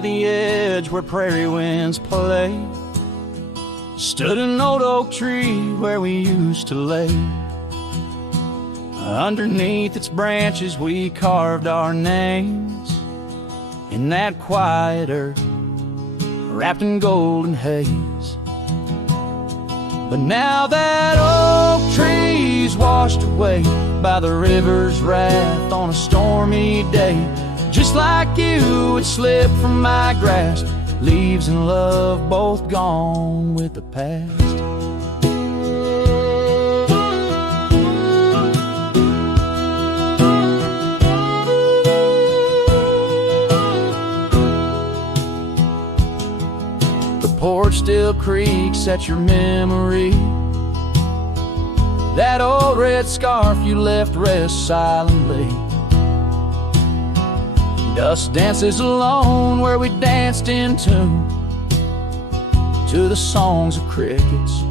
by the edge where prairie winds play stood an old oak tree where we used to lay. Underneath its branches we carved our names in that quiet earth wrapped in golden haze. But now that oak tree's washed away by the river's wrath on a stormy day, just like you, it slipped from my grasp, leaves and love both gone with the past. The porch still creaks at your memory. That old red scarf you left rests silently. Dust dances alone where we danced in tune to the songs of crickets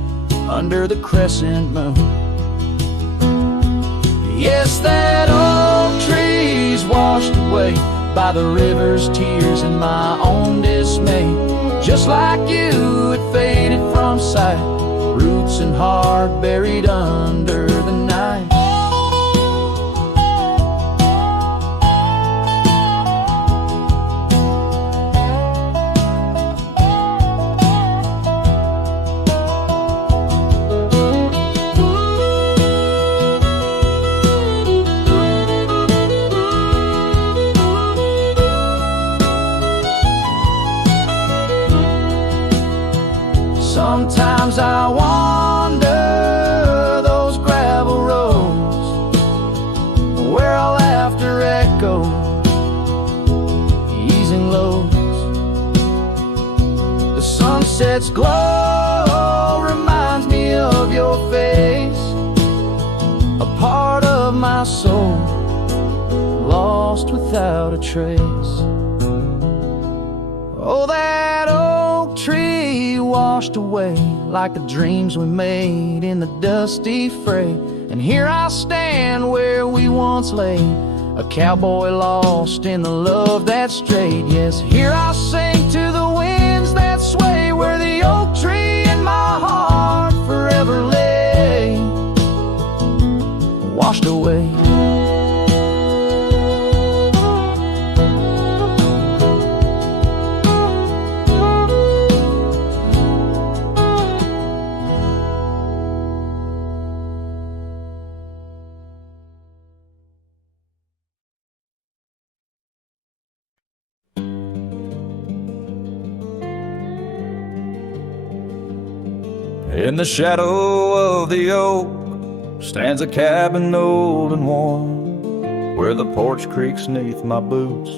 under the crescent moon. Yes, that old tree's washed away by the river's tears and my own dismay. Just like you, it faded from sight, roots and heart buried under the night. Sometimes I wander those gravel roads where our laughter echoes, easing lows. The sunset's glow reminds me of your face, a part of my soul lost without a trace. Oh, that oak tree washed away like the dreams we made in the dusty fray. And here I stand where we once lay, a cowboy lost in the love that strayed. Yes, here I sing to the winds that sway where the oak tree in my heart forever lay, washed away. In the shadow of the oak stands a cabin old and warm, where the porch creaks neath my boots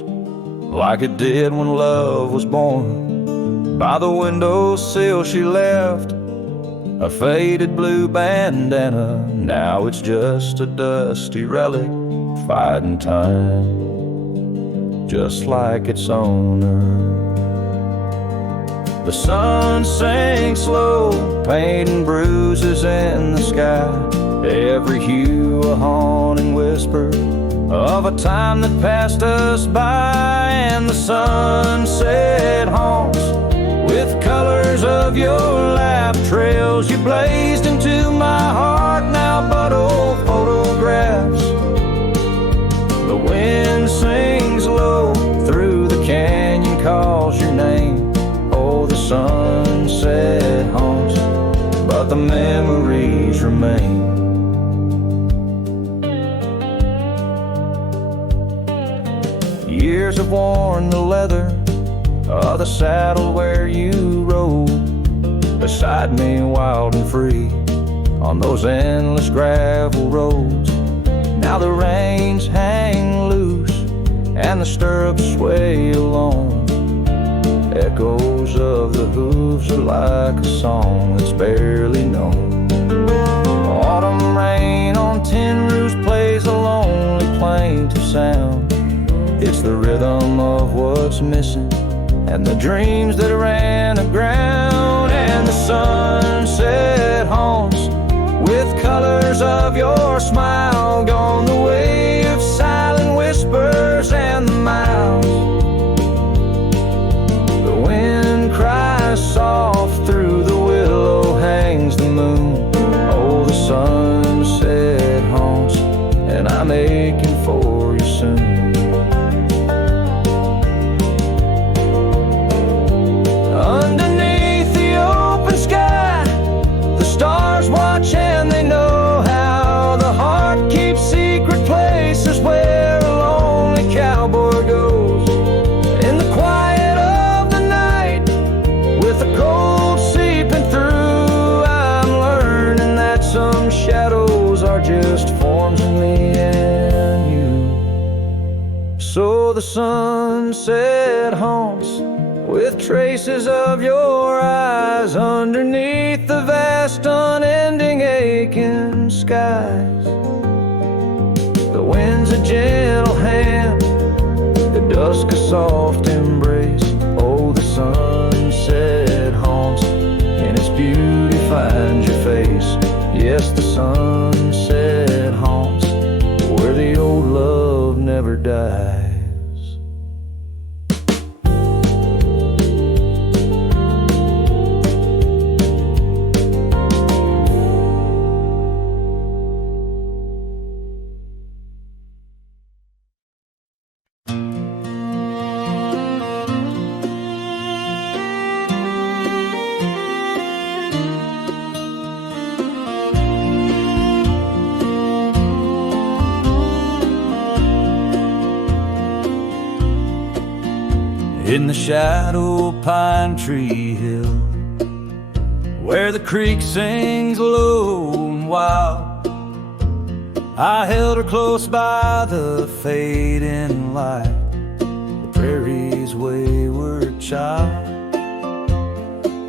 like it did when love was born. By the windowsill she left a faded blue bandana, now it's just a dusty relic fighting time, just like its owner. The sun sinks low, painting bruises in the sky, every hue a haunting whisper of a time that passed us by. And the sunset haunts with colors of your lap, trails you blazed into my heart, now but old photographs. The wind sings low through the canyon, calls your name. Oh, the sunset haunts, but the memories remain. Years have worn the leather of the saddle where you rode beside me, wild and free, on those endless gravel roads. Now the reins hang loose and the stirrups sway along. Echoes of the hooves are like a song that's barely known. Autumn rain on tin roofs plays a lonely plaintive sound. It's the rhythm of what's missing and the dreams that ran aground. And the sunset haunts with colors of your smile, gone the way of silent whispers and the miles the sunset haunts with traces of your eyes underneath the vast unending aching skies. The wind's a gentle hand, the dusk a soft embrace. Oh, the sunset haunts and its beauty finds your face. Yes, the sunset haunts where the old love never dies. In the shadow pine tree hill, where the creek sings low and wild, I held her close by the fading light, the prairie's wayward child.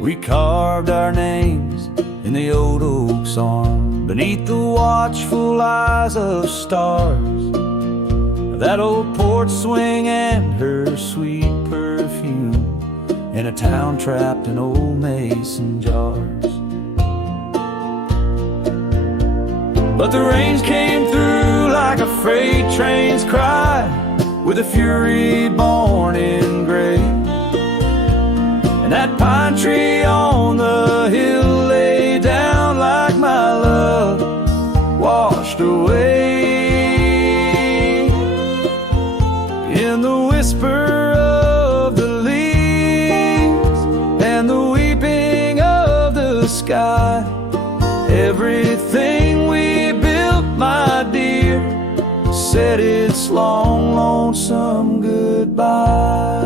We carved our names in the old oak's arm, beneath the watchful eyes of stars. That old porch swing and her sweet perfume in a town trapped in old mason jars. But the rains came through like a freight train's cry, with a fury born in gray. And that pine tree on the hill lay down like my love washed away. In the whisper of the leaves and the weeping of the sky, everything we built, my dear, said its long, lonesome goodbye.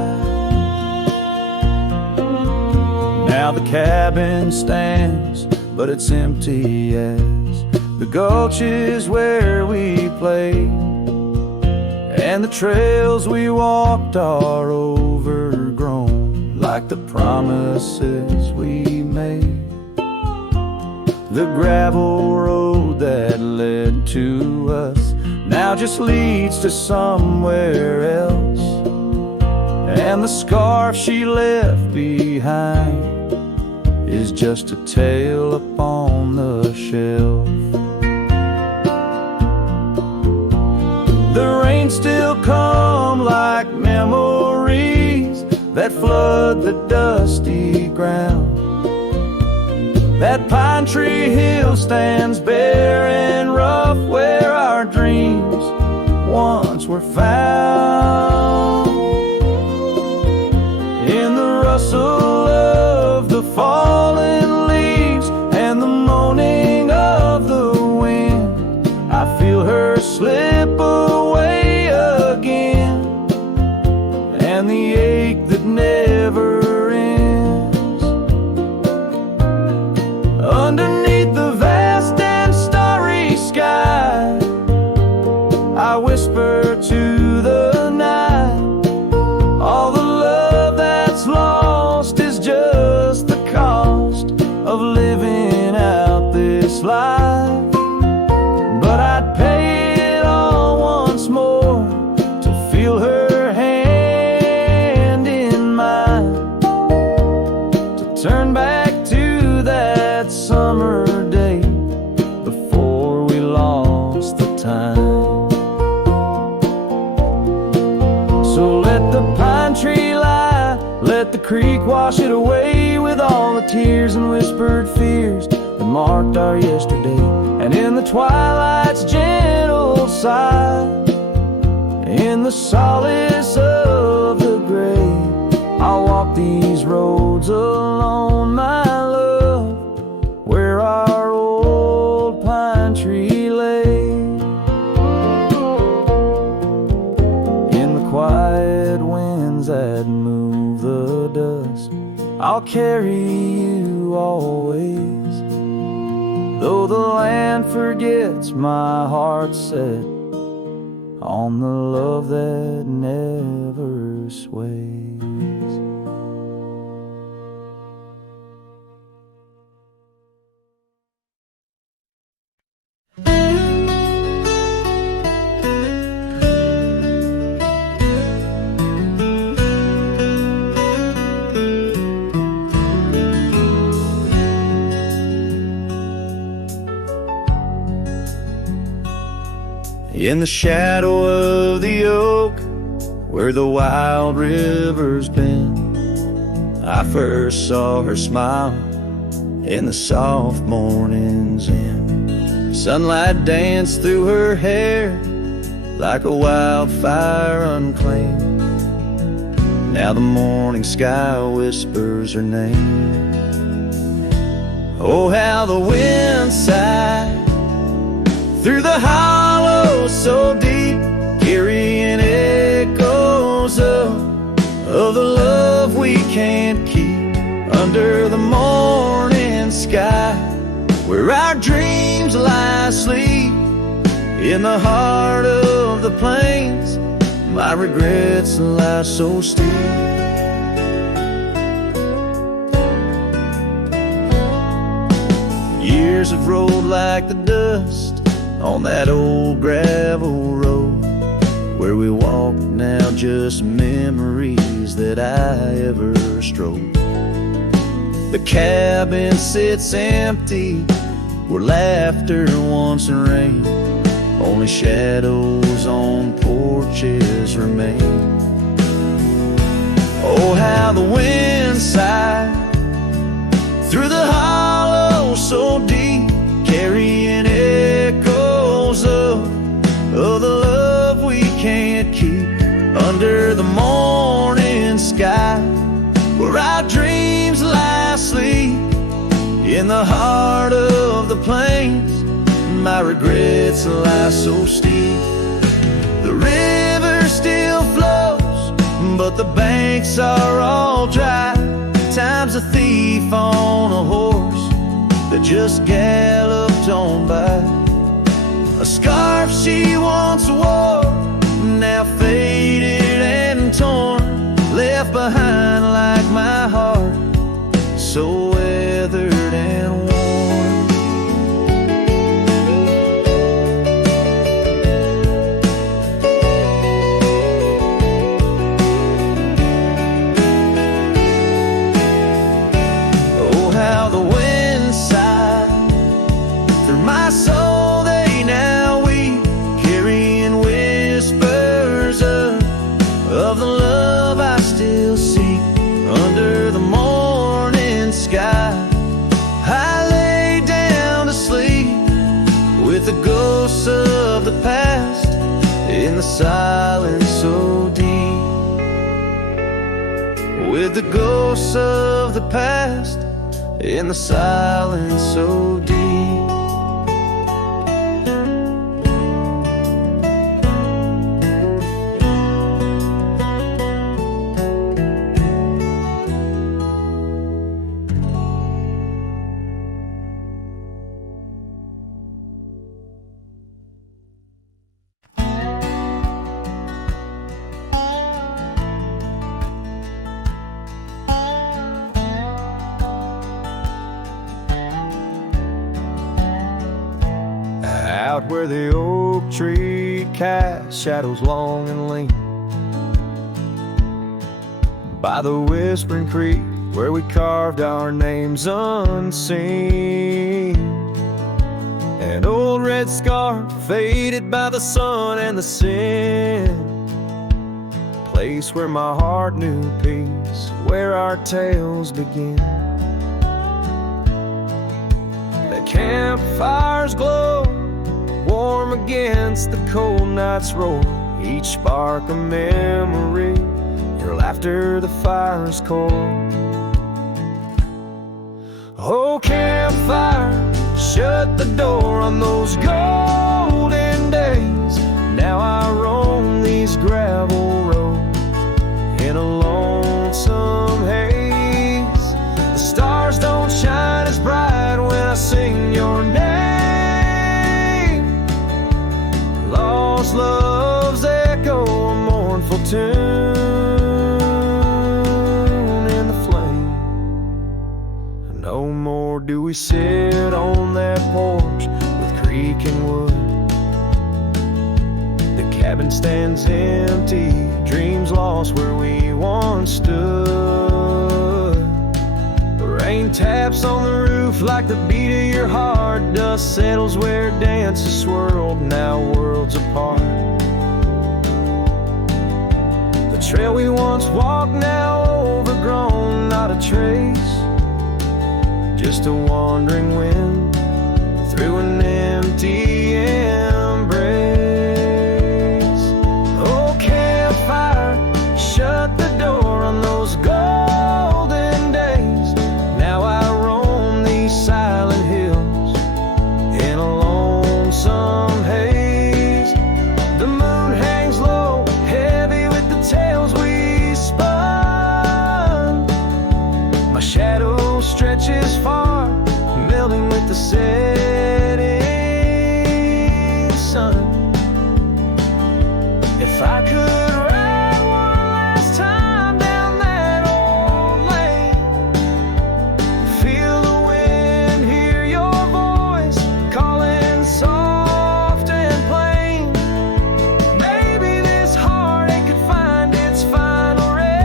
Now the cabin stands, but it's empty as the gulch is where we played, and the trails we walked are overgrown like the promises we made. The gravel road that led to us now just leads to somewhere else, and the scarf she left behind is just a tale upon the shelf. The rain still come like memories that flood the dusty ground. That pine tree hill stands bare and rough where our dreams once were found. In the rustle of the fallen leaves and the moaning of the wind, I feel her slip away again, and the ache that never ends. Underneath the vast and starry sky, I whisper to the night, all the love that's lost is just the cost of living out this life. But I'd pay it all once more to feel her hand in mine, to turn back to that summer day before we lost the time. So let the pine tree lie, let the creek wash it away with all the tears and whispered fears that marked our yesterday. And in the twilight's gentle sigh, in the solace of the gray, I'll walk these roads alone, my love, where our old pine tree lay. In the quiet winds that move the dust, I'll carry you always. Though the land forgets, my heart set on the love that never sways. In the shadow of the oak, where the wild river's been, I first saw her smile in the soft morning's end. Sunlight danced through her hair like a wildfire unclaimed. Now the morning sky whispers her name. Oh, how the wind sighed through the hollow so deep, carrying echoes of the love we can't keep under the morning sky, where our dreams lie asleep in the heart of the plains. My regrets lie so steep. Years have rolled like the dust on that old gravel road where we walk now, just memories that I ever strode. The cabin sits empty where laughter once reigned, only shadows on porches remain. Oh, how the wind sighed through the hollow so deep, carrying echoes of the love we can't keep under the morning sky, where our dreams lie asleep in the heart of the plains. My regrets lie so steep. The river still flows, but the banks are all dry. Time's a thief on a horse that just galloped on by. A scarf she once wore, now faded and torn, left behind like my heart, so weathered and worn. Oh, how the wind sighed through my soul, they now weep, carrying whispers of the love I still seek under the morning sky. I lay down to sleep with the ghosts of the past in the silence so deep, with the ghosts of the past in the silence so deep. Out where the oak tree casts shadows long and lean, by the whispering creek where we carved our names unseen. An old red scarf faded by the sun and the sin, place where my heart knew peace, where our tales begin. The campfire's glow, warm against the cold night's roar, each spark a memory, your laughter the fire's core. Oh, campfire, shut the door on those golden days. Now I roam these gravel roads in a lonesome haze. The stars don't shine as bright when I sing your name. Lost love's do we sit on that porch with creaking wood? The cabin stands empty, dreams lost where we once stood. Rain taps on the roof like the beat of your heart. Dust settles where dances swirled, now worlds apart. The trail we once walked, now overgrown, not a trace, just a wandering wind through an empty embrace. Oh, campfire, shut the door on those golden days. Now I roam these silent hills in a lonesome haze. The moon hangs low, heavy with the tales we spun. My shadow stretches far, melting with the setting sun. If I could ride one last time down that old lane, feel the wind, hear your voice calling soft and plain. Maybe this heartache could find its final rest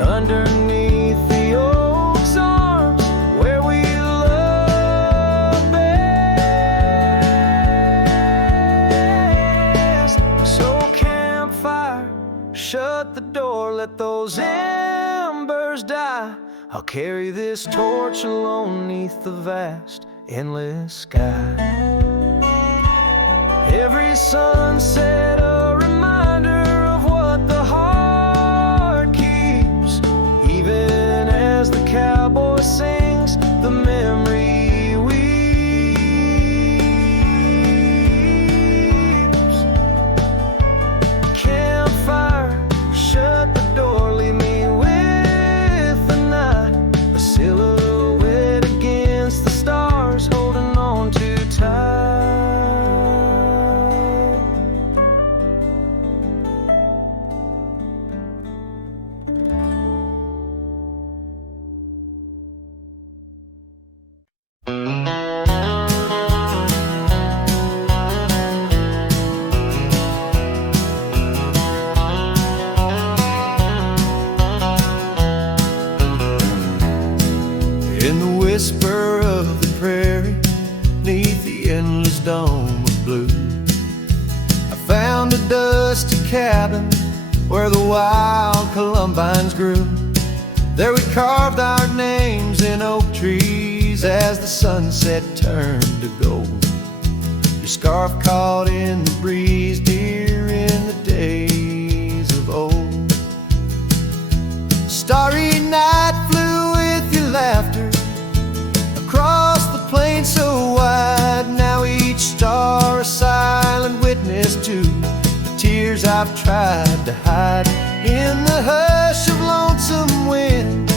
underneath the oak's arms where we love best. So campfire, shut the door, let those embers die. I'll carry this torch alone neath the vast, endless sky. Every sunset a reminder of what the heart keeps. Even as the cowboy sings, the memory weeps. Campfire, shut the door, leave me with the night. A silhouette against the stars, holding on too tight. In the whisper of the prairie, neath the endless dome of blue, I found a dusty cabin where the wild columbines grew. There we carved our names in oak trees as the sunset turned to gold. Your scarf caught in the breeze, dear, in the days of old. Starry night flew with your laughter across the plain so wide. Now each star a silent witness to the tears I've tried to hide. In the hush of lonesome wind,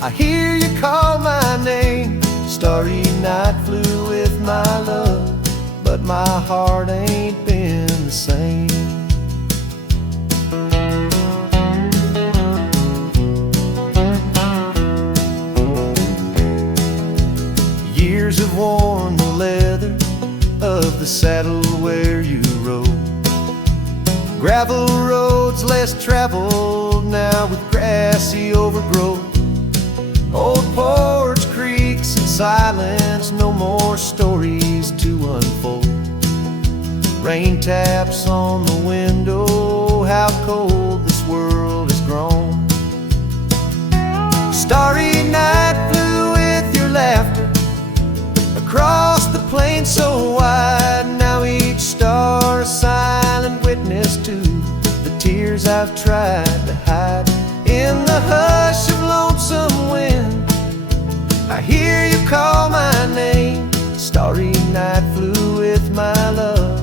I hear you call my name. Starry night flew with my love, but my heart ain't been the same. Years have worn the leather of the saddle where you rode. Gravel roads less traveled now with grassy overgrowth. Old porch creaks in silence, no more stories to unfold. Rain taps on the window, how cold this world has grown. Starry night flew with your laughter across the plain so wide. Now each star a silent witness to the tears I've tried to hide. In the hush of lonesome wind, I hear you call my name. Starry night flew with my love,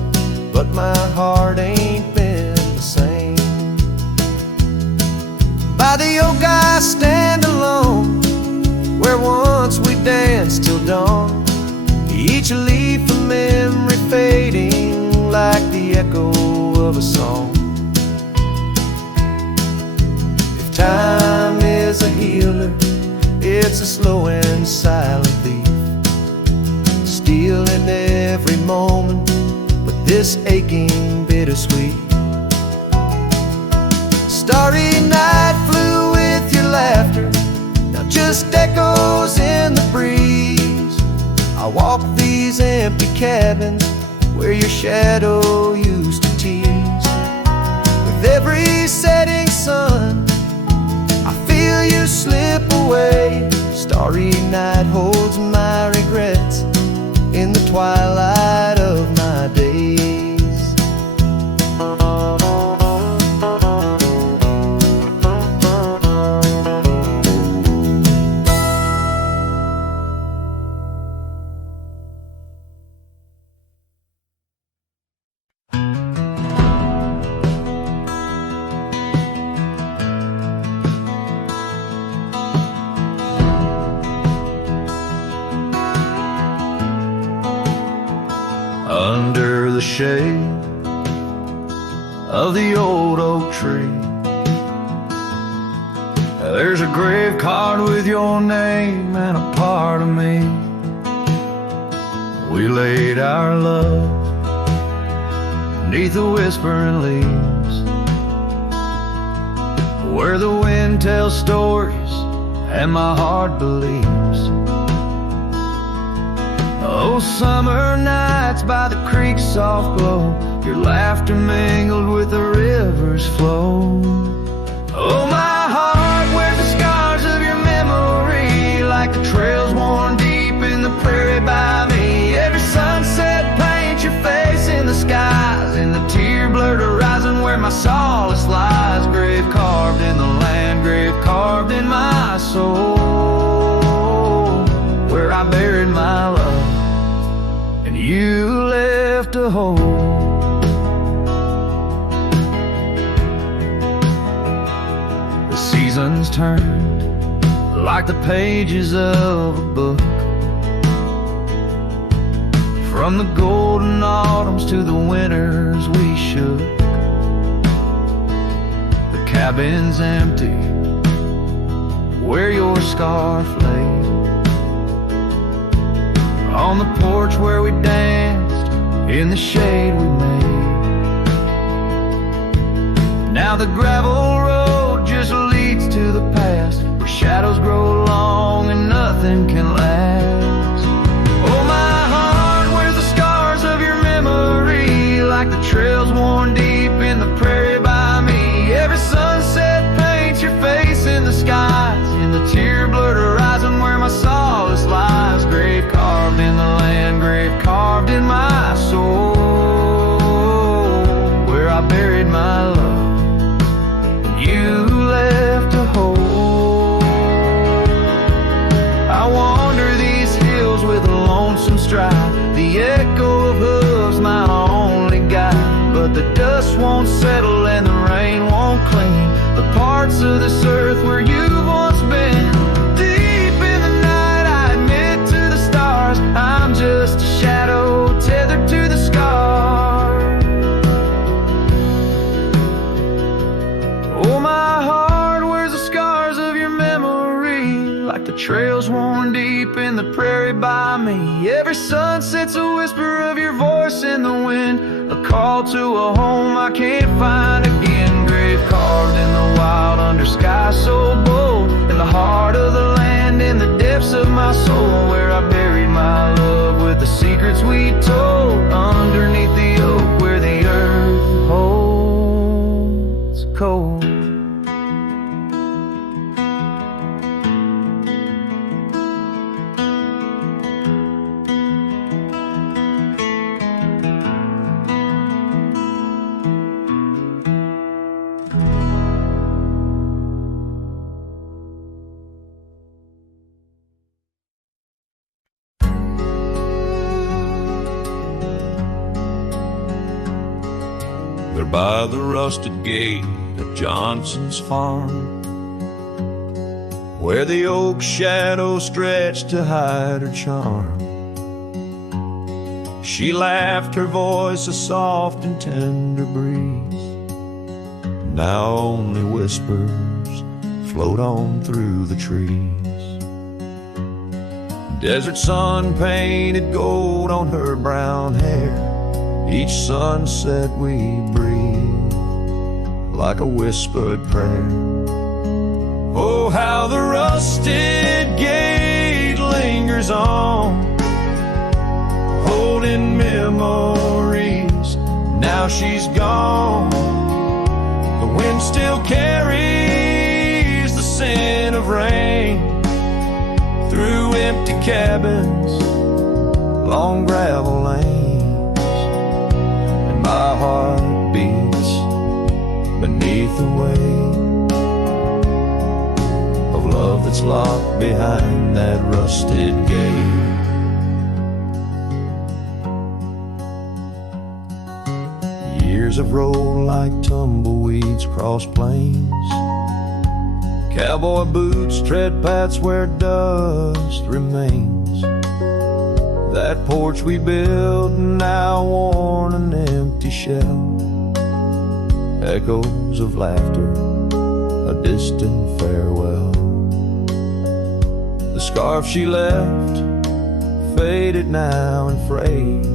but my heart ain't been the same. By the oak I stand alone, where once we danced till dawn. Each leaf a memory fading like the echo of a song. If time is a healer, It's a slow and silent thief, stealing every moment with this aching bittersweet. Starry night flew with your laughter, now just echoes in the breeze. I walk these empty cabins where your shadow used to tease. With every setting sun, I feel you slip away. Starry night holds my regrets in the twilight of my days. Under the shade of the old oak tree, there's a grave card with your name and a part of me. We laid our love beneath the whispering leaves, where the wind tells stories and my heart believes. Those summer nights by the creek's soft glow, your laughter mingled with the river's flow. Oh, my heart wears the scars of your memory, like the trails worn deep in the prairie by me. Every sunset paints your face in the skies, in the tear-blurred horizon where my solace lies. Grave carved in the land, grave carved in my soul, where I buried my love and you left a hole. The seasons turned like the pages of a book, from the golden autumns to the winters we shook. The cabin's empty where your scarf lay, on the porch where we danced in the shade we made. Now the gravel road just leads to the past, where shadows grow long and nothing can last. Oh, my heart wears the scars of your memory, like the trails worn deep in the prairie by me. Every sunset paints your face in the skies, in the tear-blurred horizon where my solace lies. Grave carved in the land, grave carved in my soul, where I buried my love and you left a hole. I wander these hills with a lonesome stride, the echo of hooves my only guide. But the dust won't settle and the rain won't clean the parts of this earth where you've once been. Deep in the night I admit to the stars, I'm just a shadow tethered to the scar. Oh, my heart wears the scars of your memory, like the trails worn deep in the prairie by me. Every sunset's a whisper of your voice in the wind, a call to a home I can't find again. Grave carved in the wild under sky so bold, in the heart of the land, in the depths of my soul, where I buried my love with the secrets we told, underneath the oak where the earth holds cold. There by the rusted gate of Johnson's farm, where the oak shadow stretched to hide her charm, she laughed, her voice a soft and tender breeze. Now only whispers float on through the trees. Desert sun painted gold on her brown hair. Each sunset we breathe like a whispered prayer. Oh, how the rusted gate lingers on, holding memories. Now she's gone. The wind still carries the scent of rain through empty cabins, long gravel lanes, and my heart beats beneath the weight of love that's locked behind that rusted gate. Years have rolled like tumbleweeds across plains. Cowboy boots tread paths where dust remains. That porch we built, now worn an empty shell. Echoes of laughter, a distant farewell. The scarf she left, faded now and frayed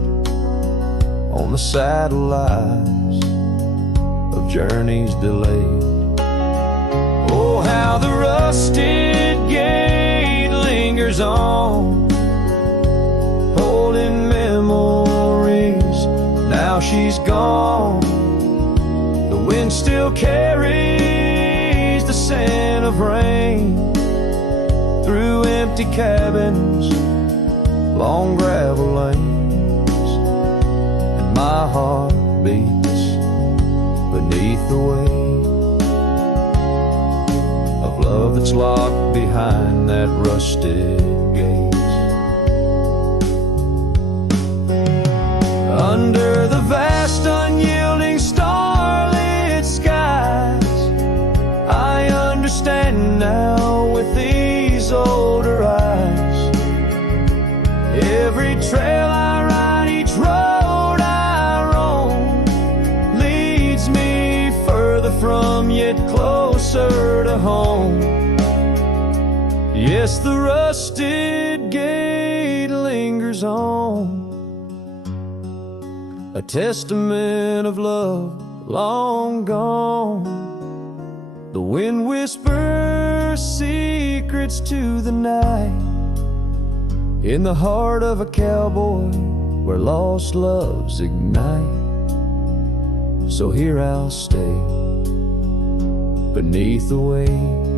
on the saddle lives of journeys delayed. Oh, how the rusted gate lingers on, holding memories. Now she's gone. The wind still carries the scent of rain through empty cabins, long gravel lanes, and my heart beats beneath the weight of love that's locked behind that rusted gate. Under the vast unyielding starlit skies, I understand now with these older eyes. Every trail I ride, each road I roam, leads me further from yet closer to home. Yes, the rusted gate lingers on, a testament of love long gone. The wind whispers secrets to the night, in the heart of a cowboy where lost loves ignite. So here I'll stay beneath the weight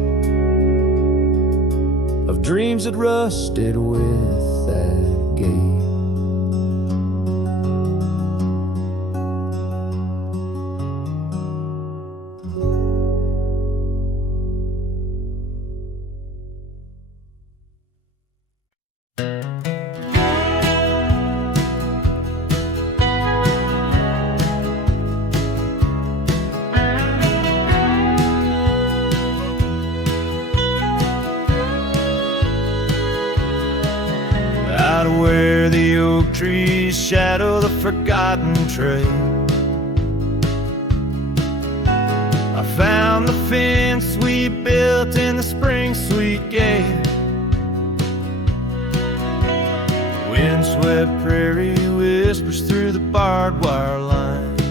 of dreams that rusted with that gate. Where the oak trees shadow the forgotten trail, I found the fence we built in the spring sweet gale. Windswept prairie whispers through the barbed wire lines,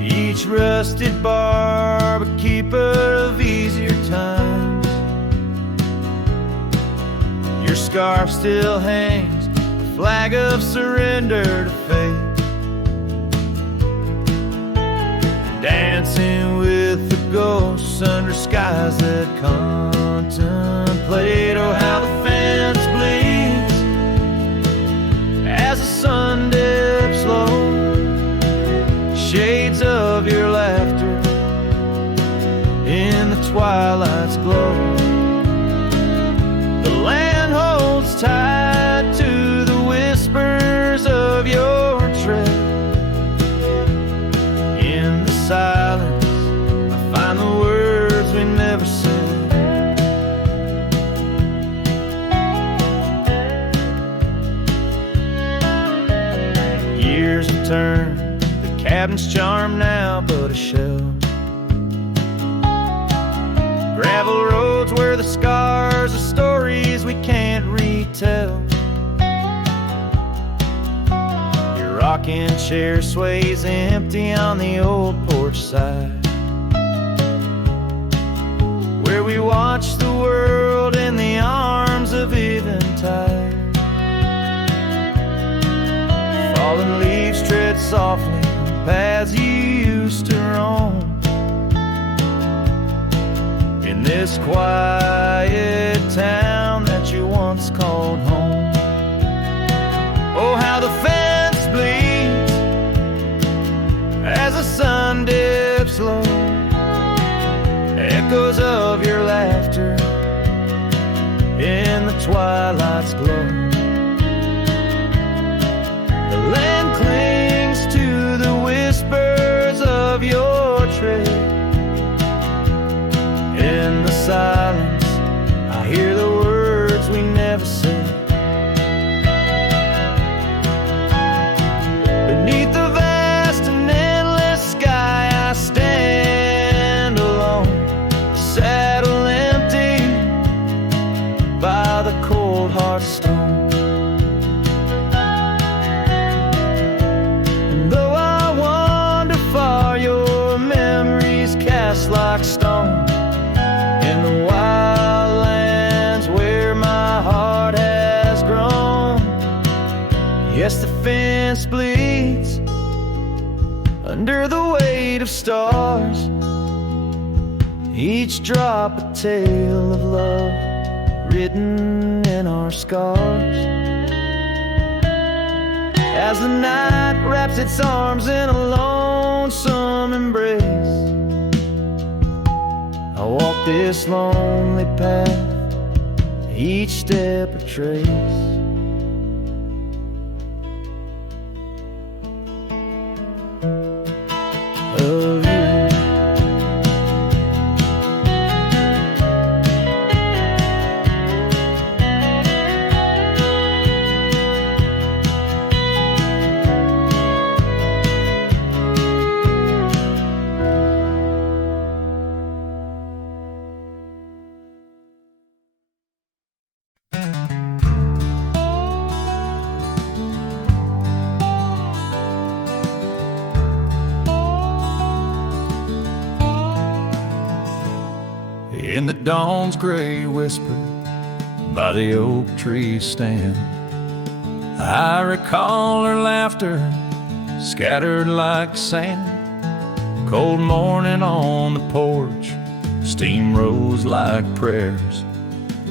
each rusted barb a keeper of easier times. Your scarf still hangs, a flag of surrender to fate, dancing with the ghosts under skies that contemplate. Oh, how the fence bleeds as the sun dips low, shades of your laughter in the twilight's glow. The land holds tight to the whispers of your tread. In the silence, I find the words we never said. Years have turned, the cabin's charm now but a shell. Gravel roads where the scars of stories tell. Your rocking chair sways empty on the old porch side, where we watch the world in the arms of eventide. Fallen leaves tread softly on paths you used to roam. In this quiet town that you once called home. Oh, how the fence bleeds as the sun dips low. Echoes of your laughter in the twilight's glow. The land clings to the whispers of your tread. In the silence, I hear the words we never said. Beneath the vast and endless sky, I stand alone, saddle empty by the cold hard stone. And though I wander far, your memories cast like stone in the wild lands where my heart has grown. Yes, the fence bleeds under the weight of stars, each drop a tale of love written in our scars. As the night wraps its arms in a lonesome embrace, I walk this lonely path, each step a trace. Of you. In the dawn's gray whisper by the oak tree stand, I recall her laughter scattered like sand. Cold morning on the porch, steam rose like prayers,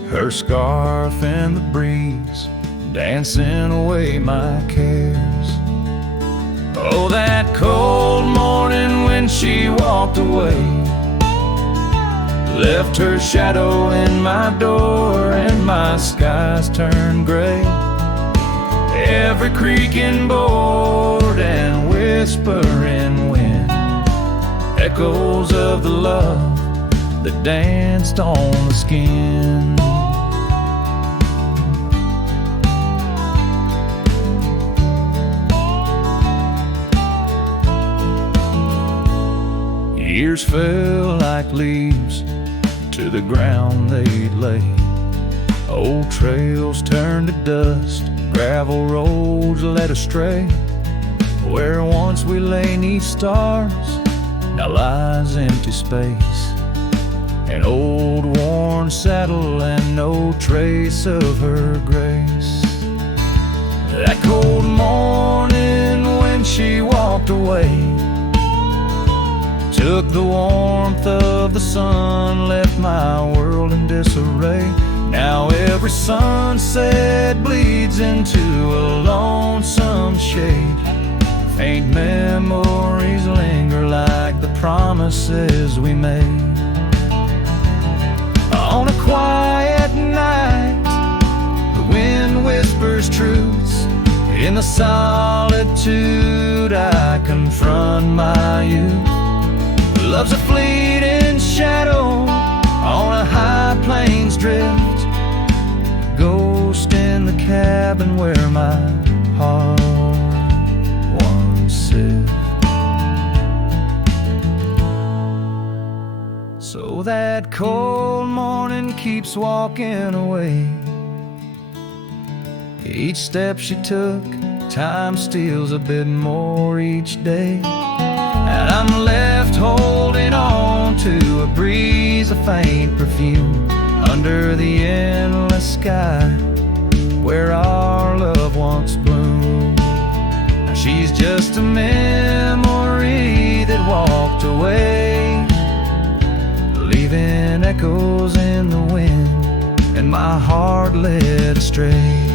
her scarf in the breeze dancing away my cares. Oh, that cold morning when she walked away, left her shadow in my door and my skies turned gray. Every creaking board and whispering wind, echoes of the love that danced on the skin. Years fell like leaves to the ground they'd lay. Old trails turned to dust, gravel roads led astray. Where once we lay 'neath stars, now lies empty space. An old worn saddle and no trace of her grace. That cold morning when she walked away, took the warmth of the sun, left my world in disarray. Now every sunset bleeds into a lonesome shade. Faint memories linger like the promises we made. On a quiet night, the wind whispers truths. In the solitude I confront my youth. Love's a fleeting shadow on a high plains drift, a ghost in the cabin where my heart once lived. So that cold morning keeps walking away, Each step she took, time steals a bit more each day, and I'm left holding on to a breeze, a faint perfume under the endless sky where our love once bloomed. Now she's just a memory that walked away, leaving echoes in the wind and my heart led astray.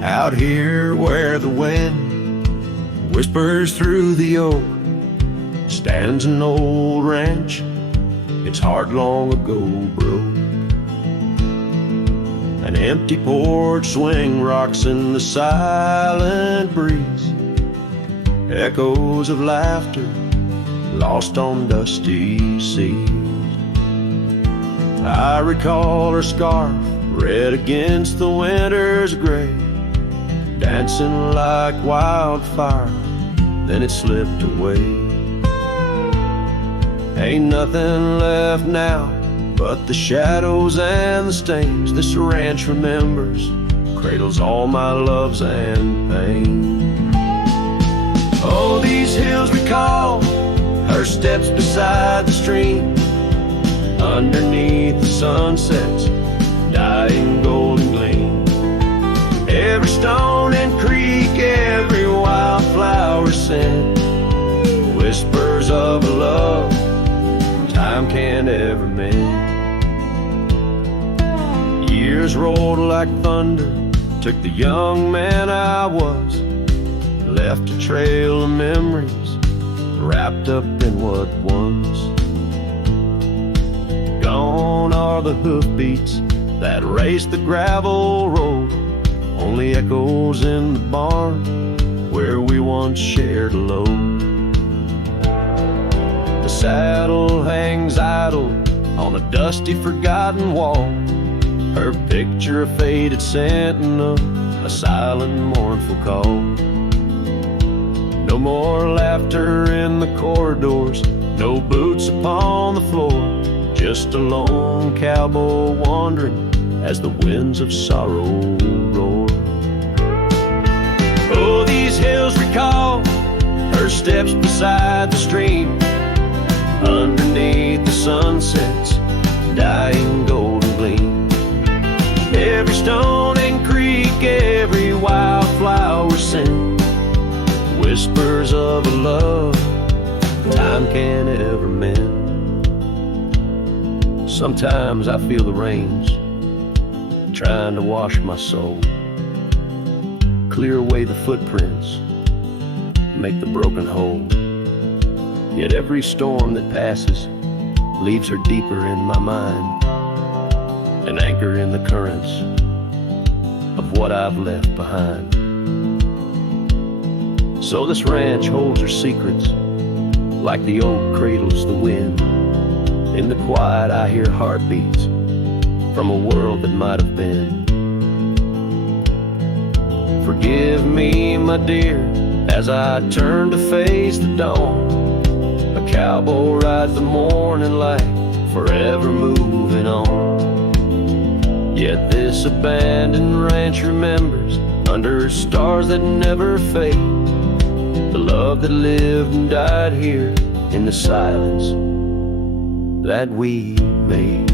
Out here where the wind whispers through the oak stands an old ranch, its heart long ago broke. An empty porch swing rocks in the silent breeze, echoes of laughter lost on dusty seas. I recall her scarf red against the winter's gray, dancing like wildfire, then it slipped away. Ain't nothing left now but the shadows and the stains. This ranch remembers, cradles all my loves and pain. Oh, these hills recall her steps beside the stream, underneath the sunset's dying golden gleam. Every stone and creek, every wildflower scent, whispers of a love time can't ever mend. Years rolled like thunder, took the young man I was, left a trail of memories wrapped up in what was. Gone are the hoofbeats that raced the gravel road, only echoes in the barn where we once shared a load. The saddle hangs idle on a dusty forgotten wall, her picture a faded sentinel, a silent mournful call. No more laughter in the corridors, no boots upon the floor, just a lone cowboy wandering as the winds of sorrow roar. Oh, these hills recall her steps beside the stream, underneath the sunset's dying golden gleam. Every stone and creek, every wildflower scent, whispers of a love time can't ever mend. Sometimes I feel the rains trying to wash my soul, clear away the footprints, make the broken whole. Yet every storm that passes leaves her deeper in my mind, an anchor in the currents of what I've left behind. So this ranch holds her secrets, like the oak cradles the wind. In the quiet I hear heartbeats from a world that might have been. Forgive me, my dear, as I turn to face the dawn. A cowboy rides the morning light, forever moving on. Yet this abandoned ranch remembers, under stars that never fade, the love that lived and died here in the silence that we made.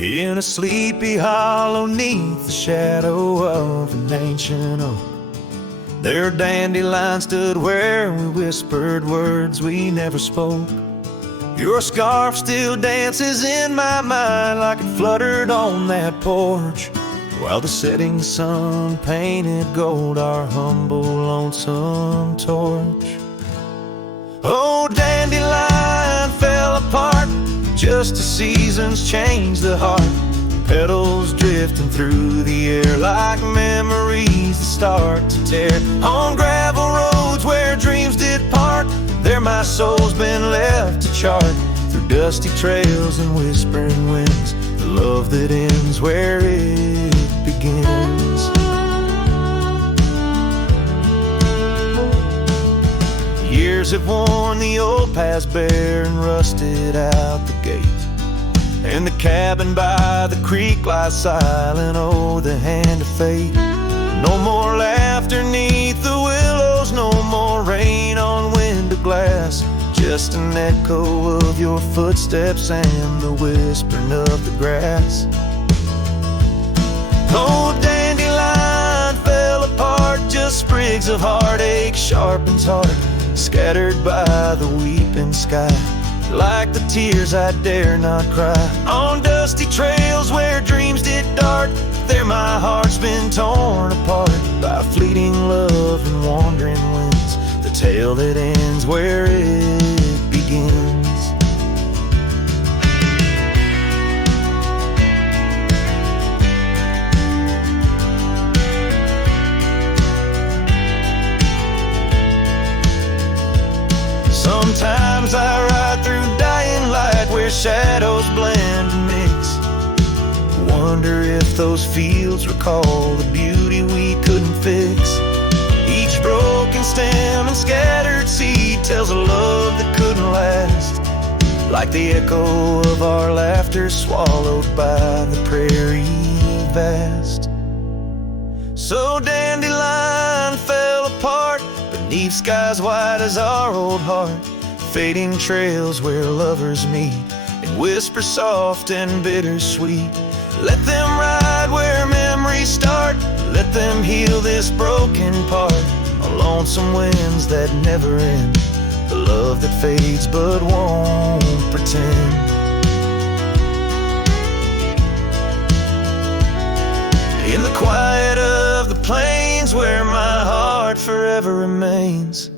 In a sleepy hollow neath the shadow of an ancient oak, their dandelion stood where we whispered words we never spoke. Your scarf still dances in my mind like it fluttered on that porch while the setting sun painted gold our humble, lonesome torch. Oh, dandelion fell apart, just as seasons change the heart. Petals drifting through the air like memories that start to tear. On gravel roads where dreams did part, there my soul's been left to chart. Through dusty trails and whispering winds, the love that ends where it begins. Years have worn the old paths bare and rusted out the gate, and the cabin by the creek lies silent, oh, the hand of fate. No more laughter neath the willows, no more rain on window glass, just an echo of your footsteps and the whispering of the grass. Oh, dandelion fell apart, just sprigs of heartache sharpens heart, scattered by the weeping sky, like the tears I dare not cry. On dusty trails where dreams did dart, there my heart's been torn apart by fleeting love and wandering winds, the tale that ends where it begins. Sometimes I ride through dying light where shadows blend and mix. Wonder if those fields recall the beauty we couldn't fix. Each broken stem and scattered seed tells a love that couldn't last, like the echo of our laughter swallowed by the prairie vast. So dandelion fell apart beneath skies white as our old heart, fading trails where lovers meet and whisper soft and bittersweet. Let them ride where memories start, let them heal this broken part, on lonesome winds that never end, the love that fades but won't pretend. In the quiet of the plains where my heart forever remains,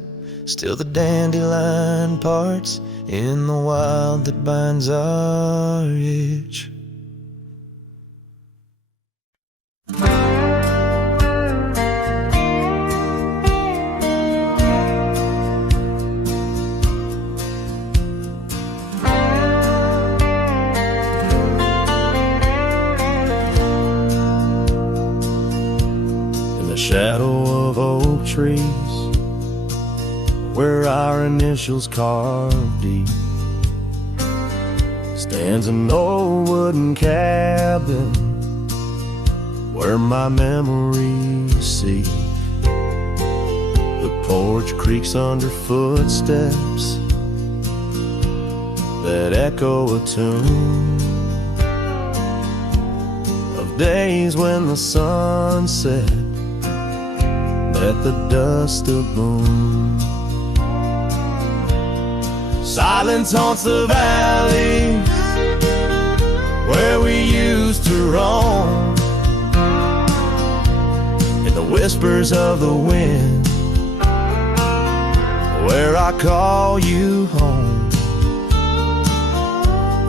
still the dandelion parts in the wild that binds our itch. In the shadow of oak trees, where our initials carved deep, stands an old wooden cabin where my memories seep. The porch creaks under footsteps that echo a tune of days when the sun set at the dust of moon. Silence haunts the valleys where we used to roam, in the whispers of the wind where I call you home.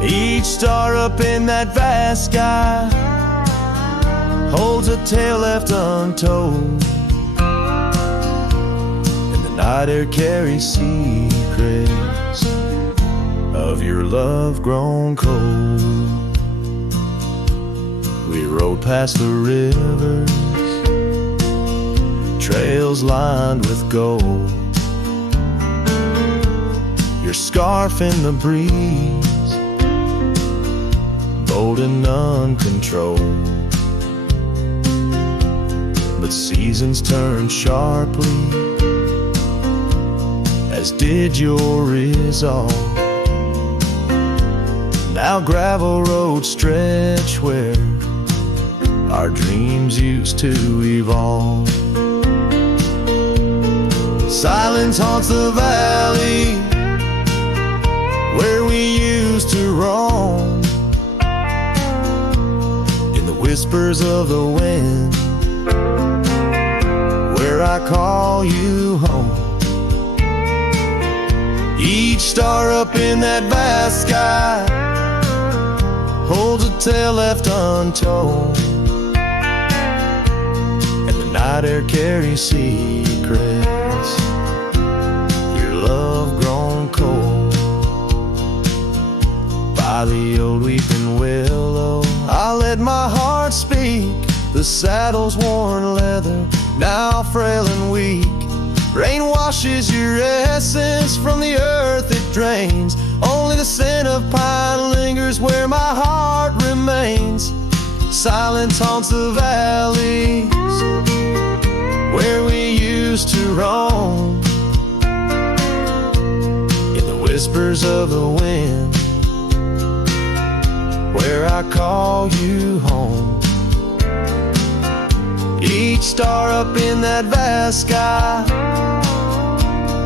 Each star up in that vast sky holds a tale left untold, and the night air carries secrets of your love grown cold. We rode past the rivers, trails lined with gold, your scarf in the breeze, bold and uncontrolled. But seasons turn sharply, as did your resolve. Now gravel roads stretch where our dreams used to evolve. Silence haunts the valley where we used to roam, in the whispers of the wind, where I call you home. Each star up in that vast sky holds a tale left untold, and the night air carries secrets, your love grown cold. By the old weeping willow, I let my heart speak. The saddle's worn leather, now frail and weak. Rain washes your essence from the earth it drains. Only the scent of pine lingers where my heart remains. Silence haunts the valleys where we used to roam. In the whispers of the wind, where I call you home. Each star up in that vast sky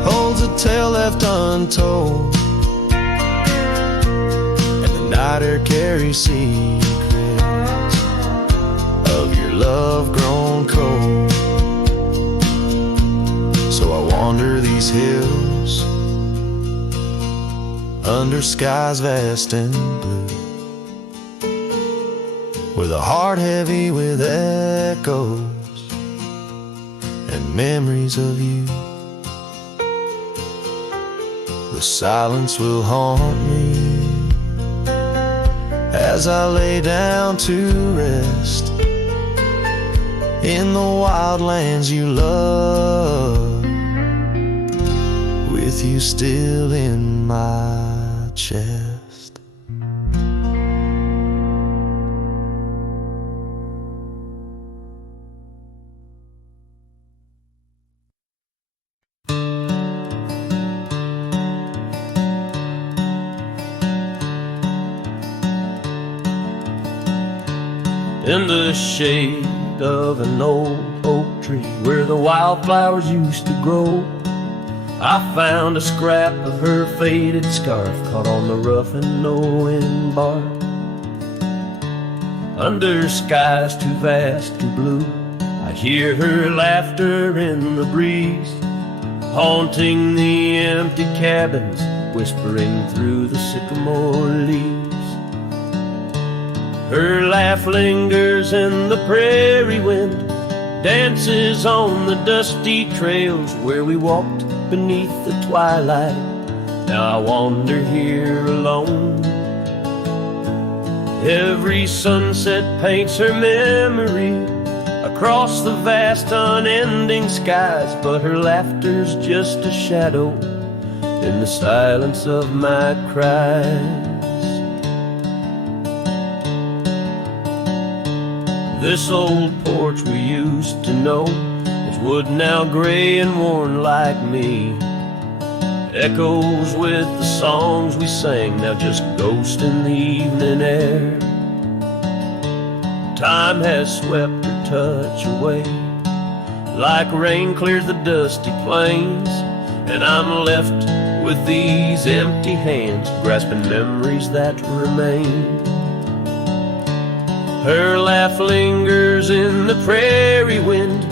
holds a tale left untold, and the night air carries secrets of your love grown cold. So I wander these hills under skies vast and blue, with a heart heavy with echoes and memories of you. The silence will haunt me as I lay down to rest in the wild lands you love, with you still in my chest. In the shade of an old oak tree where the wildflowers used to grow, I found a scrap of her faded scarf caught on the rough and knowing bark. Under skies too vast, too blue, I hear her laughter in the breeze, haunting the empty cabins, whispering through the sycamore leaves. Her laugh lingers in the prairie wind, dances on the dusty trails where we walked beneath the twilight. Now I wander here alone. Every sunset paints her memory across the vast unending skies, but her laughter's just a shadow in the silence of my cries. This old porch we used to know is wood now gray and worn like me. Echoes with the songs we sang, now just ghosts in the evening air. Time has swept her touch away, like rain clears the dusty plains, and I'm left with these empty hands, grasping memories that remain. Her laugh lingers in the prairie wind,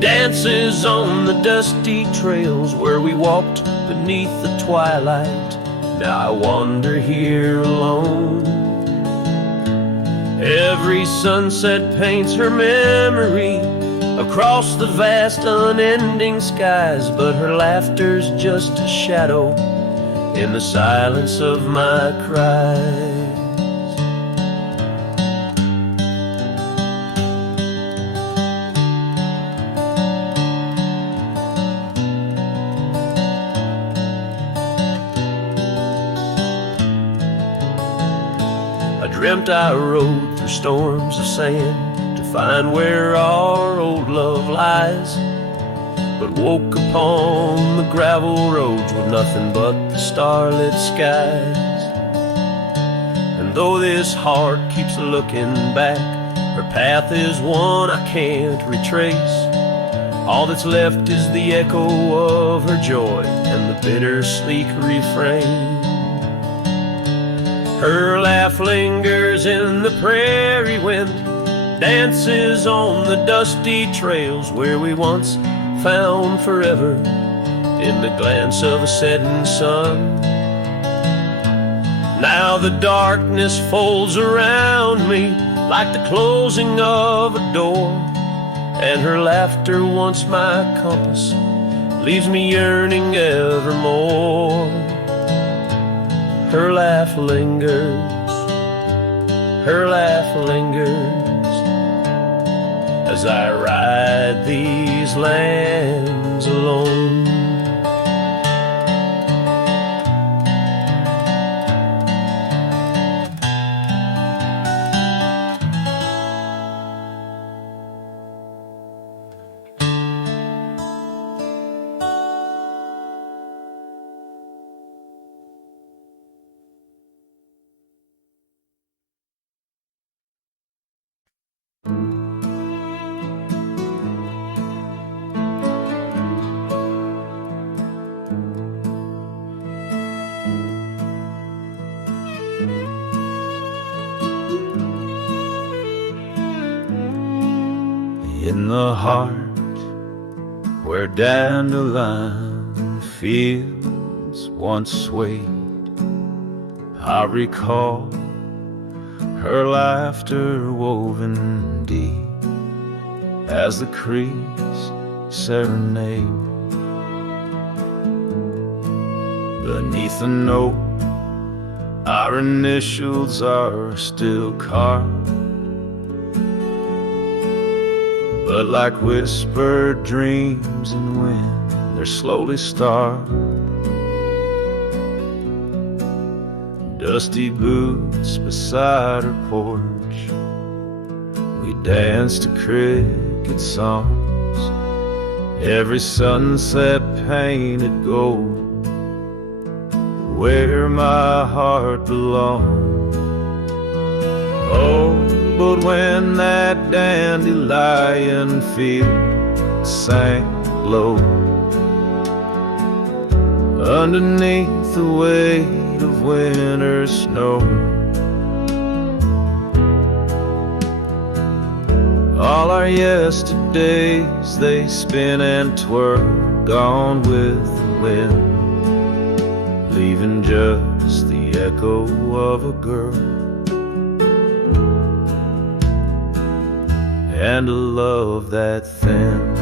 dances on the dusty trails where we walked beneath the twilight. Now I wander here alone. Every sunset paints her memory across the vast unending skies, but her laughter's just a shadow in the silence of my cries. Dreamt I rode through storms of sand to find where our old love lies, but woke upon the gravel roads with nothing but the starlit skies. And though this heart keeps looking back, her path is one I can't retrace. All that's left is the echo of her joy and the bitter sleek refrain. Her laugh lingers in the prairie wind, dances on the dusty trails where we once found forever in the glance of a setting sun. Now the darkness folds around me like the closing of a door, and her laughter, once my compass, leaves me yearning evermore. Her laugh lingers, her laugh lingers, as I ride these lands alone. In the heart where dandelion fields once swayed, I recall her laughter woven deep as the creek's serenade. Beneath the note, our initials are still carved, but like whispered dreams in wind, they're slowly starved. Dusty boots beside her porch, we dance to cricket songs, every sunset painted gold, where my heart belongs. Oh, but when that dandelion field sank low, underneath the weight of winter snow, all our yesterdays they spin and twirl, gone with the wind, leaving just the echo of a girl and a love that thin.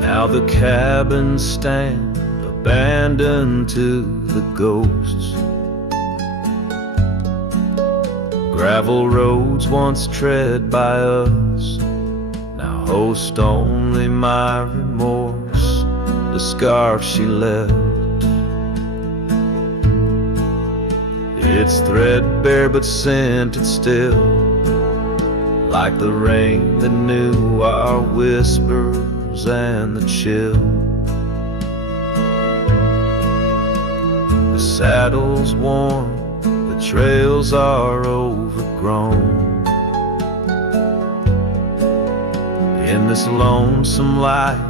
Now the cabins stand abandoned to the ghosts, gravel roads once tread by us now host only my remorse, the scarf she left. It's threadbare but scented still, like the rain that knew our whispers and the chill. The saddle's worn, the trails are overgrown. In this lonesome life,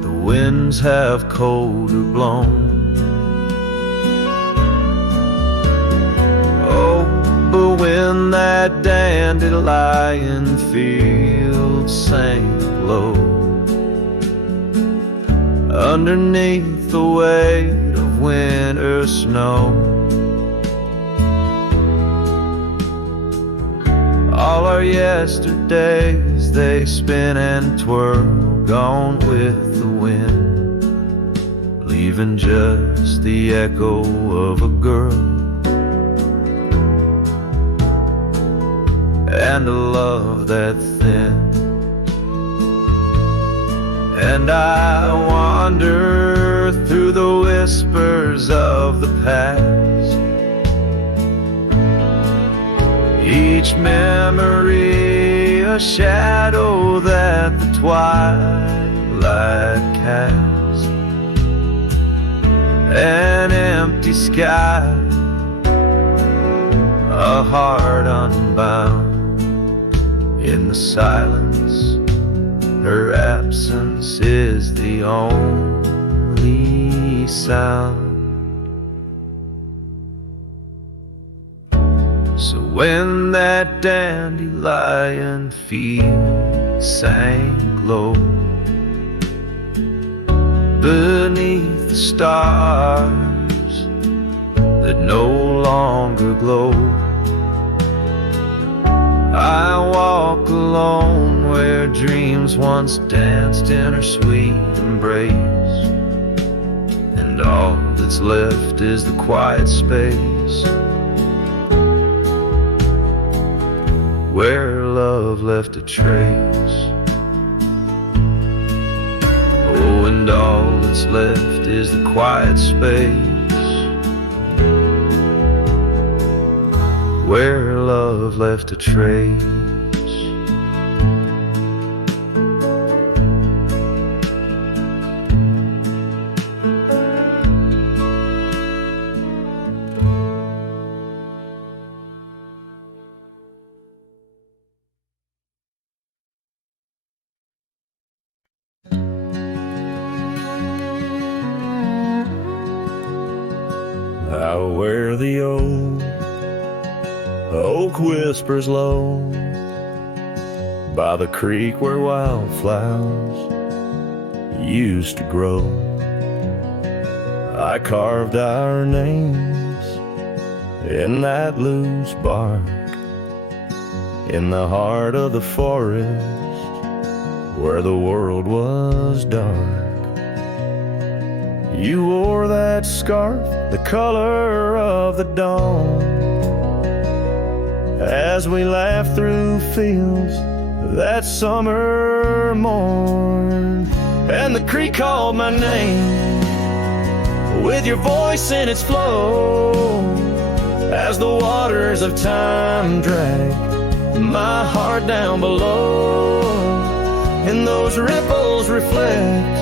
the winds have colder blown. But when that dandelion field sank low, underneath the weight of winter snow, all our yesterdays they spin and twirl, gone with the wind, leaving just the echo of a girl and a love that thin. And I wander through the whispers of the past, each memory a shadow that the twilight casts, an empty sky, a heart unbound. In the silence, her absence is the only sound. So when that dandelion field sank low beneath the stars that no longer glow, I walk alone where dreams once danced in her sweet embrace, and all that's left is the quiet space where love left a trace. Oh, and all that's left is the quiet space where love left a trace. Out where the old oak whispers low, by the creek where wildflowers used to grow, I carved our names in that loose bark, in the heart of the forest where the world was dark. You wore that scarf, the color of the dawn, as we laughed through fields that summer morn. And the creek called my name with your voice in its flow, as the waters of time drag my heart down below. And those ripples reflect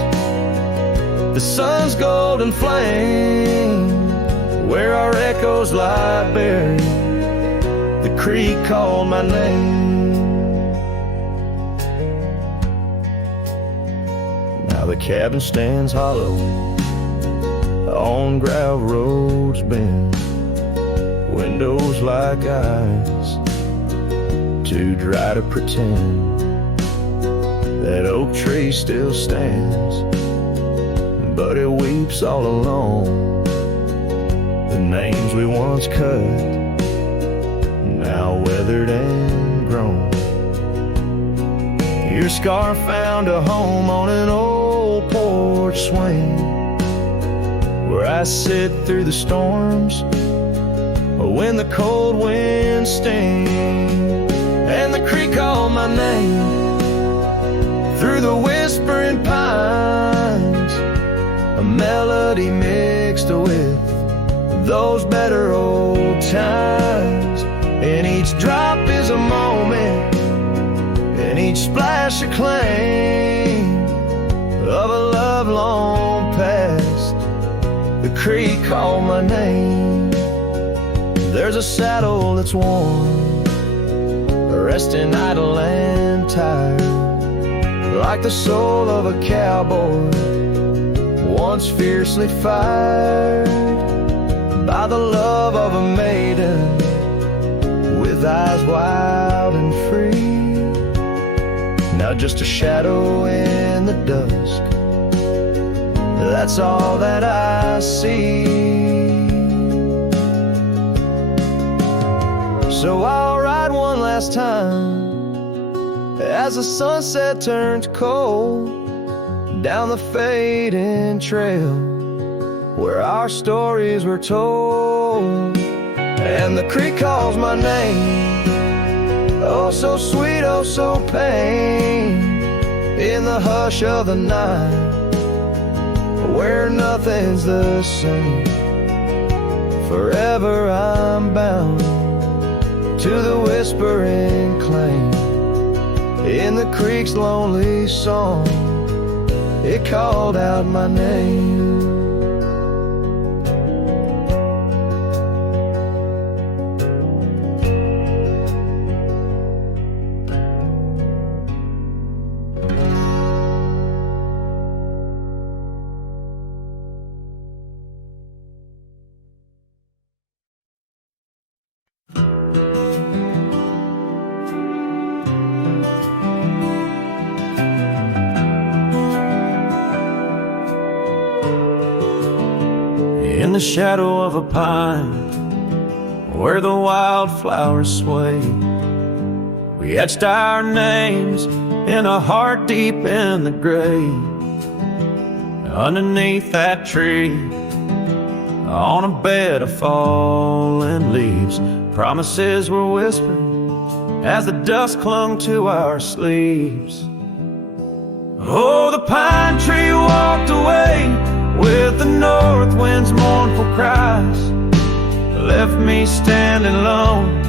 the sun's golden flame, where our echoes lie buried. The creek called my name. Now the cabin stands hollow on gravel roads bend, windows like eyes too dry to pretend. That oak tree still stands, but it weeps all alone. The names we once cut, now weathered and grown. Your scarf found a home on an old porch swing, where I sit through the storms when the cold winds sting. And the creek called my name through the whispering pines, a melody mixed with those better old times. And each drop is a moment, and each splash a claim of a love long past. The creek called my name. There's a saddle that's worn, resting idle and tired, like the soul of a cowboy once fiercely fired by the love of a maiden with eyes wild and free. Now just a shadow in the dusk, that's all that I see. So I'll ride one last time as the sunset turns cold, down the fading trail where our stories were told. And the creek calls my name, oh so sweet, oh so pain, in the hush of the night, where nothing's the same. Forever I'm bound to the whispering claim in the creek's lonely song. It called out my name. in the shadow of a pine, where the wildflowers sway. We etched our names in a heart deep in the grave. Underneath that tree, on a bed of fallen leaves, promises were whispered as the dust clung to our sleeves. Oh, the pine tree walked away with the north wind's mournful cries, left me standing alone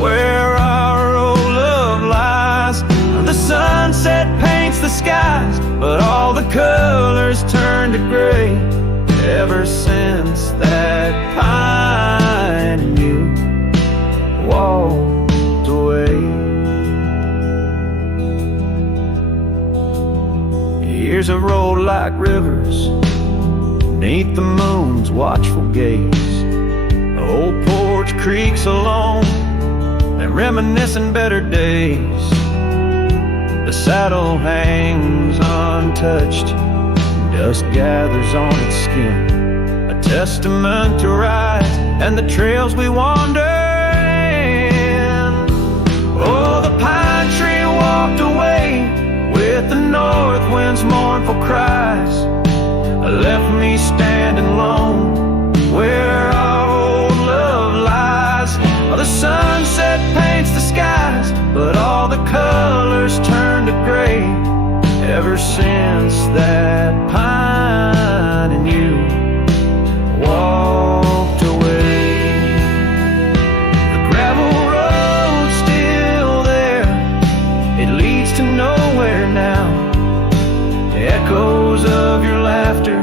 where our old love lies. The sunset paints the skies, but all the colors turn to gray ever since that pine and you walked away. Years have rolled like rivers beneath the moon's watchful gaze. The old porch creaks alone and reminiscing better days. The saddle hangs untouched, dust gathers on its skin, a testament to ride and the trails we wander in. Oh, the pine tree walked away with the north wind's mournful cries, left me standing alone where our old love lies. The sunset paints the skies, but all the colors turn to gray ever since that pine and you walked away. The gravel road's still there, it leads to nowhere now. The echoes of your laughter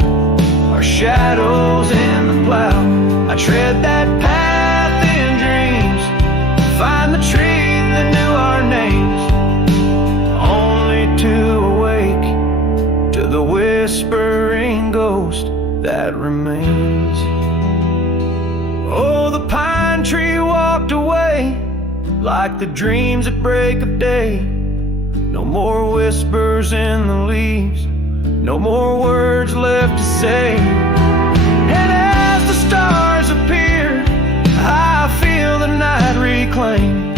are shadows in the plow. I tread that path in dreams, find the tree that knew our names, only to awake to the whispering ghost that remains. Oh, the pine tree walked away like the dreams at break of day. No more whispers in the leaves, no more words left to say. And as the stars appear, I feel the night reclaim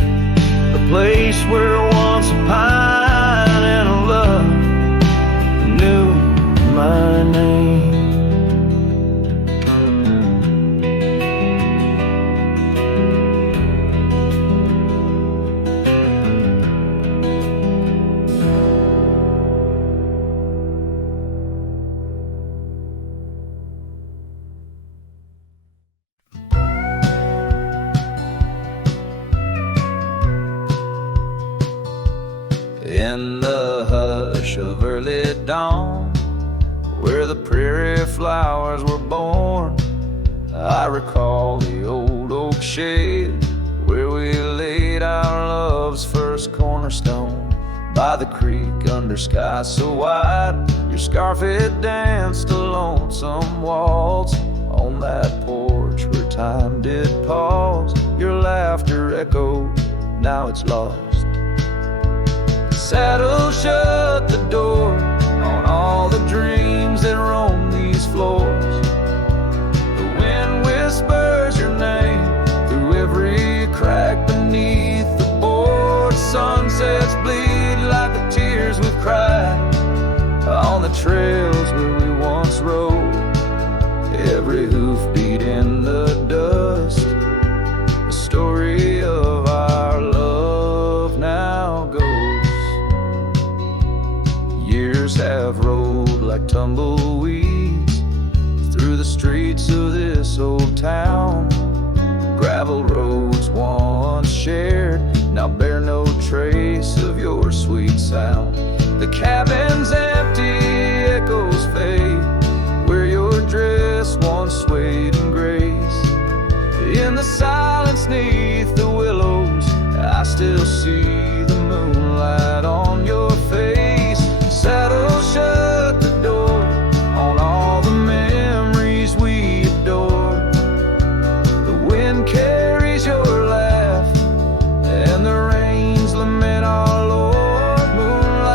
the place where once a pine and a love knew my name. In the hush of early dawn, where the prairie flowers were born, I recall the old oak shade where we laid our love's first cornerstone. By the creek under sky so wide, your scarf it danced a lonesome waltz on that porch where time did pause. Your laughter echoed, now it's lost. Saddle shut the door on all the dreams that roam these floors. The wind whispers your name through every crack beneath the board. Sunsets bleed like the tears we've cried on the trails where we once rode. Every hoofbeat in the dust, the story of our love now goes. Years have rolled like tumbleweeds through the streets of this old town. Gravel roads once shared now bear no trace of your sweet sound. The cabin's empty, echoes fade where your dress once swayed in grace. In the silence neath the willows, I still see the moonlight on your face. Saddle shut the door on all the memories we adore. The wind carries your laugh and the rains lament our Lord. Moonlight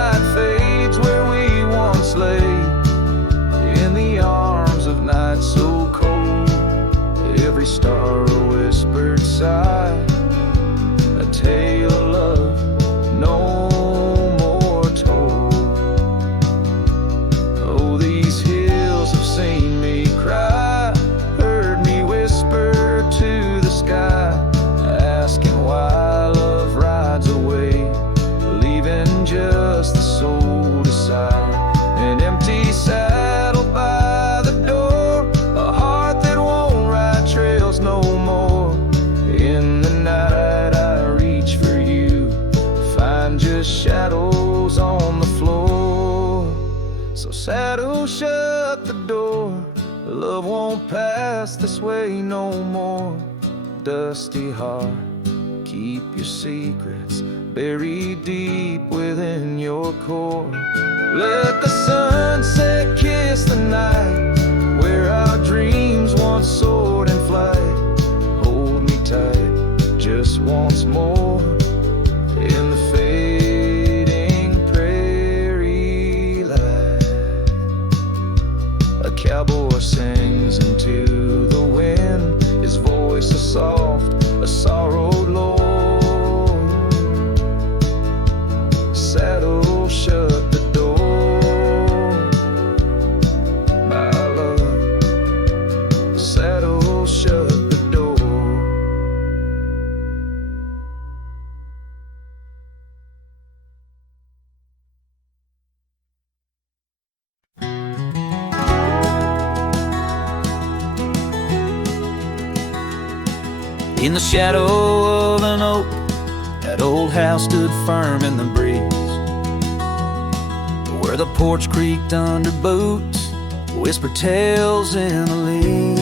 love won't pass this way no more. Dusty heart, keep your secrets buried deep within your core. Let the sunset kiss the night where our dreams once soared in flight. Hold me tight just once more in the fading prairie light. A cowboy sings into the wind, his voice is soft, a sorrowed lord. Saddle shut the door, my love. Saddle shut the door. In the shadow of an oak, that old house stood firm in the breeze, where the porch creaked under boots, whispered tales in the leaves.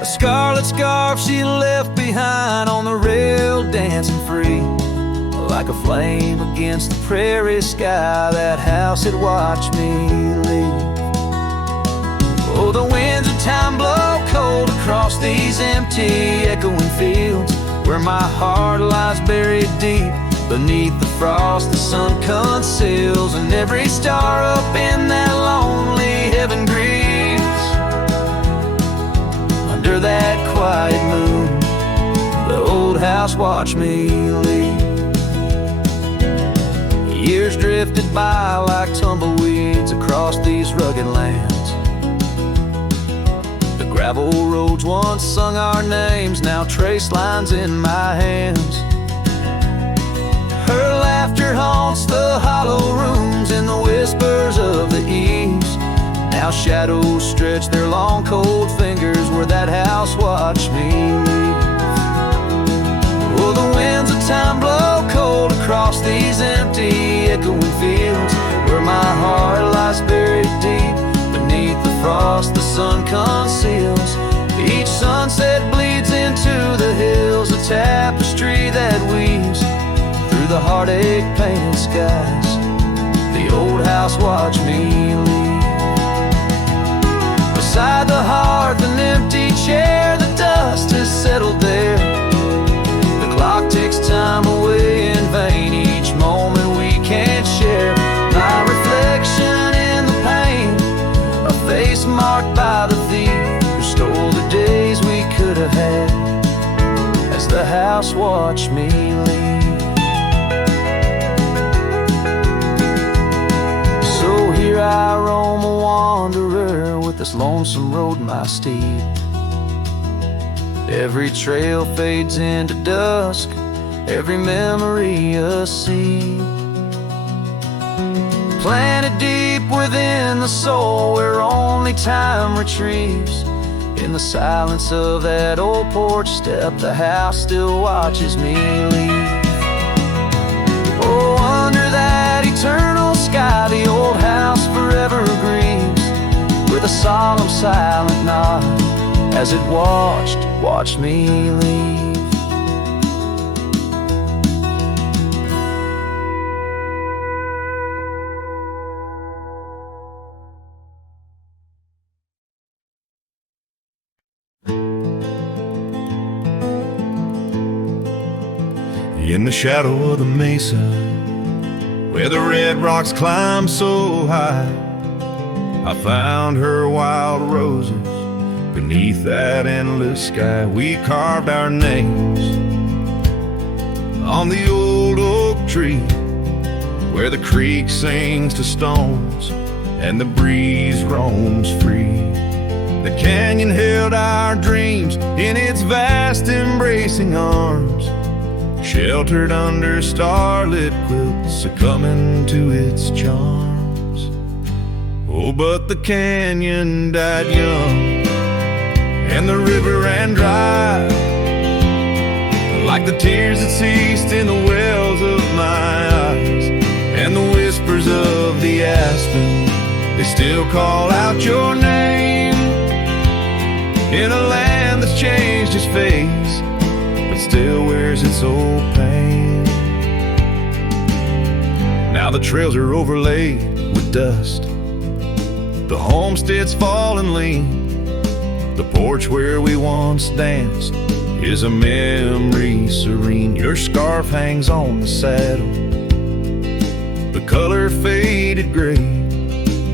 A scarlet scarf she left behind on the rail, dancing free, like a flame against the prairie sky. That house had watched me leave. Oh, the winds of time blow cold across these empty, echoing fields, where my heart lies buried deep beneath the frost the sun conceals, and every star up in that lonely heaven grieves. Under that quiet moon, the old house watched me leave. Years drifted by like tumbleweeds across these rugged lands. Gravel roads once sung our names, now trace lines in my hands. Her laughter haunts the hollow rooms in the whispers of the eaves. Now shadows stretch their long cold fingers where that house watched me leave. Oh, the winds of time blow cold across these empty, echoing fields, where my heart lies buried deep beneath the frost the sun conceals. Each sunset bleeds into the hills, a tapestry that weaves through the heartache-painted skies. The old house watched me leave. Beside the hearth, an empty chair, the dust has settled there. The clock ticks time away in vain, each moment we can't share. My reflection in the pain, a face marked by the thief who stole the days we could have had, as the house watched me leave. So here I roam, a wanderer, with this lonesome road my steed. Every trail fades into dusk, every memory a seed, planted deep within the soul, where only time retrieves. In the silence of that old porch step, the house still watches me leave. Oh, under that eternal sky, the old house forever grieves, with a solemn silent nod, as it watched me leave. In the shadow of the mesa, where the red rocks climb so high, I found her wild roses beneath that endless sky. We carved our names on the old oak tree, where the creek sings to stones and the breeze roams free. The canyon held our dreams in its vast embracing arms, sheltered under starlit quilts, succumbing to its charms. Oh, but the canyon died young, and the river ran dry, like the tears that ceased in the wells of my eyes, and the whispers of the aspen, they still call out your name. In a land that's changed its face, but still wears its old pain. Now the trails are overlaid with dust, the homestead's fallen lean. The porch where we once danced is a memory serene. Your scarf hangs on the saddle, the color faded gray.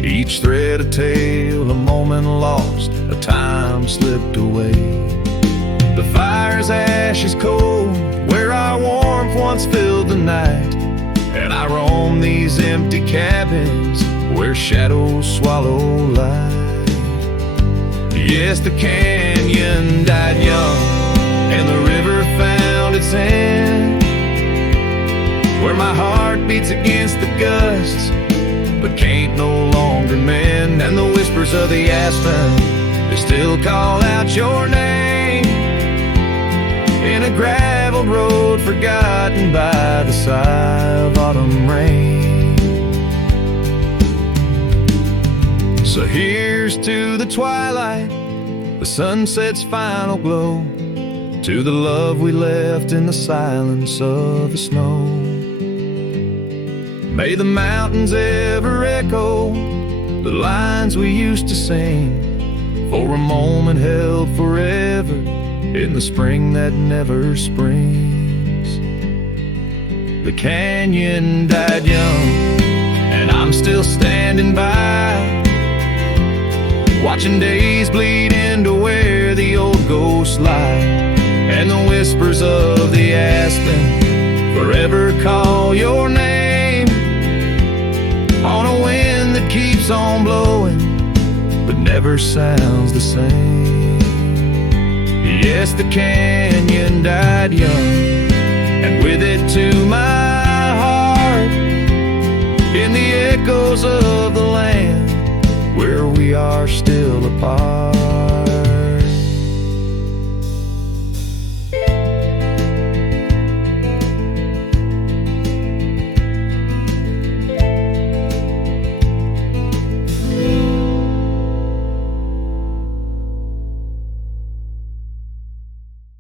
Each thread a tale, a moment lost, a time slipped away. The fire's ashes cold, where our warmth once filled the night. And I roam these empty cabins, where shadows swallow light. Yes, the canyon died young, and the river found its end, where my heart beats against the gusts, but can't no longer mend. And the whispers of the aspen, they still call out your name. In a gravel road forgotten by the sigh of autumn rain. So here's to the twilight, the sunset's final glow, to the love we left in the silence of the snow. May the mountains ever echo the lines we used to sing, for a moment held forever in the spring that never springs. The canyon died young, and I'm still standing by, watching days bleed into where the old ghosts lie. And the whispers of the aspen forever call your name, on a wind that keeps on blowing but never sounds the same. Yes, the canyon died young, and with it to my heart, in the echoes of the land where we are still apart.